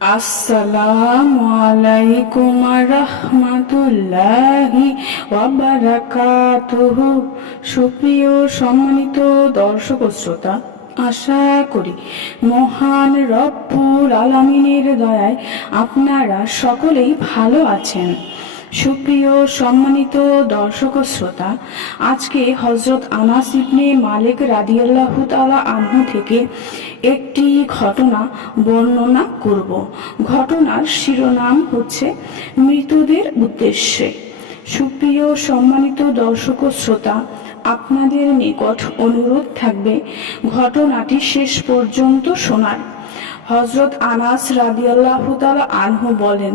আসসালামু আলাইকুম রাহমাতুল্লাহি ওয়া বারাকাতুহু। সুপ্রিয় সম্মানিত দর্শক ও শ্রোতা, আশা করি মহান রব্বুল আলামিনের দয়ায় আপনারা সকলেই ভালো আছেন। সুপ্রিয় সম্মানিত দর্শক ও শ্রোতা, আজকে হযরত আনাস ইবনে মালিক রাদিয়াল্লাহু তাআলা আনহু থেকে একটি ঘটনা বর্ণনা করব। ঘটনার শিরোনাম হচ্ছে মৃতদের উদ্দেশ্যে। সুপ্রিয় সম্মানিত দর্শক ও শ্রোতা, আপনাদের নিকট অনুরোধ থাকবে ঘটনাটি শেষ পর্যন্ত শোনার। হযরত আনাস রাদিয়াল্লাহু তাআলা আনহু বলেন,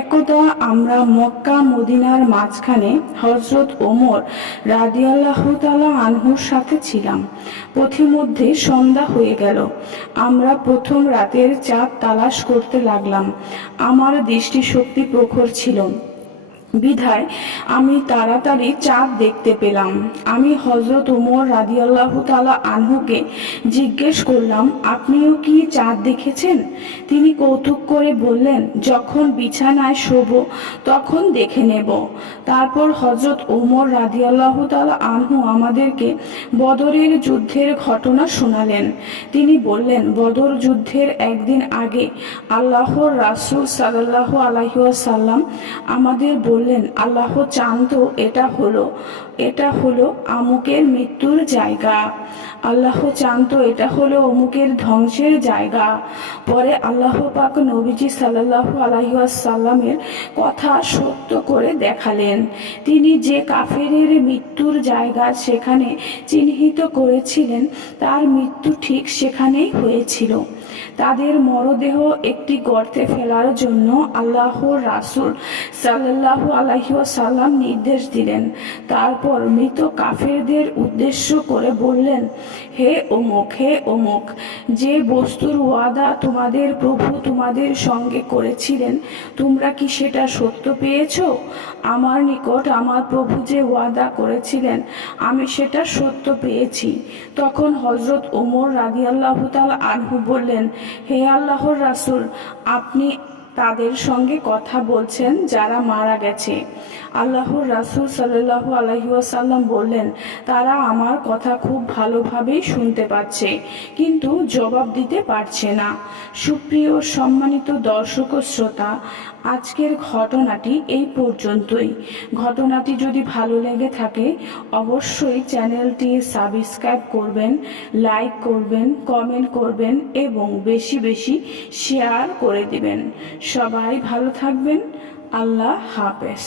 একদা আমরা মক্কা মদিনার মাঝখানে হযরত ওমর রাদিয়াল্লাহু তাআলা আনহুর সাথে ছিলাম। পথিমধ্যে সন্ধ্যা হয়ে গেল। আমরা প্রথম রাতের চাঁদ তালাশ করতে লাগলাম। আমার দৃষ্টিশক্তি প্রখর ছিল বিধায় আমি তাড়াতাড়ি চাঁদ দেখতে পেলাম। আমি হযরত ওমর রাদিয়াল্লাহু তাআলা আনহুকে জিজ্ঞেস করলাম, আপনিও কি চাঁদ দেখেছেন? তিনি কৌতুক করে বললেন, যখন বিছানায় শোব তখন দেখে নেব। তারপর হযরত ওমর রাদিয়াল্লাহু তাআলা আনহু আমাদেরকে বদরের যুদ্ধের ঘটনা শোনালেন। তিনি বললেন, বদর যুদ্ধের একদিন আগে আল্লাহর রাসূল সাল্লাল্লাহু আলাইহি ওয়াসাল্লাম আমাদের বললেন, আল্লাহ চান তো এটা হলো আমুকের মৃত্যুর জায়গা, আল্লাহ চান তো এটা হলো অমুকের ধ্বংসের জায়গা। পরে আল্লাহ পাক নবীজি সাল্লাল্লাহু আলাইহি ওয়াসাল্লামের কথা সত্য করে দেখালেন। তিনি যে কাফেরের মৃত্যুর জায়গা সেখানে চিহ্নিত করেছিলেন, তার মৃত্যু ঠিক সেখানেই হয়েছিল। তাদের মরদেহ একটি গর্তে ফেলার জন্য আল্লাহর রাসূল সাল্লাল্লাহু আলাইহি ওয়াসাল্লাম নির্দেশ দিলেন। তারপর মৃত কাফেরদের উদ্দেশ্য করে বললেন, হে অমুক, যে বস্তুর ওয়াদা তোমাদের প্রভু তোমাদের সঙ্গে করেছিলেন, তোমরা কি সেটা সত্য পেয়েছো? আমার নিকট আমার প্রভু যে ওয়াদা করেছিলেন আমি সেটা সত্য পেয়েছি। তখন হযরত ওমর রাদিয়াল্লাহু তাআলা আনহু বললেন, হে আল্লাহর রাসূল, আপনি তাদের সঙ্গে কথা বলছেন যারা মারা গেছে। আল্লাহর রাসূল সাল্লাল্লাহু আলাইহি ওয়াসাল্লাম বললেন, তারা আমার কথা খুব ভালোভাবেই শুনতে পাচ্ছে, কিন্তু জবাব দিতে পারছে না। সুপ্রিয় সম্মানিত দর্শক ও শ্রোতা, আজকের ঘটনাটি এই পর্যন্তই। ঘটনাটি যদি ভালো লেগে থাকে অবশ্যই চ্যানেলটি সাবস্ক্রাইব করবেন, লাইক করবেন, কমেন্ট করবেন এবং বেশি বেশি শেয়ার করে দিবেন। সবাই ভালো থাকবেন। আল্লাহ হাফেজ।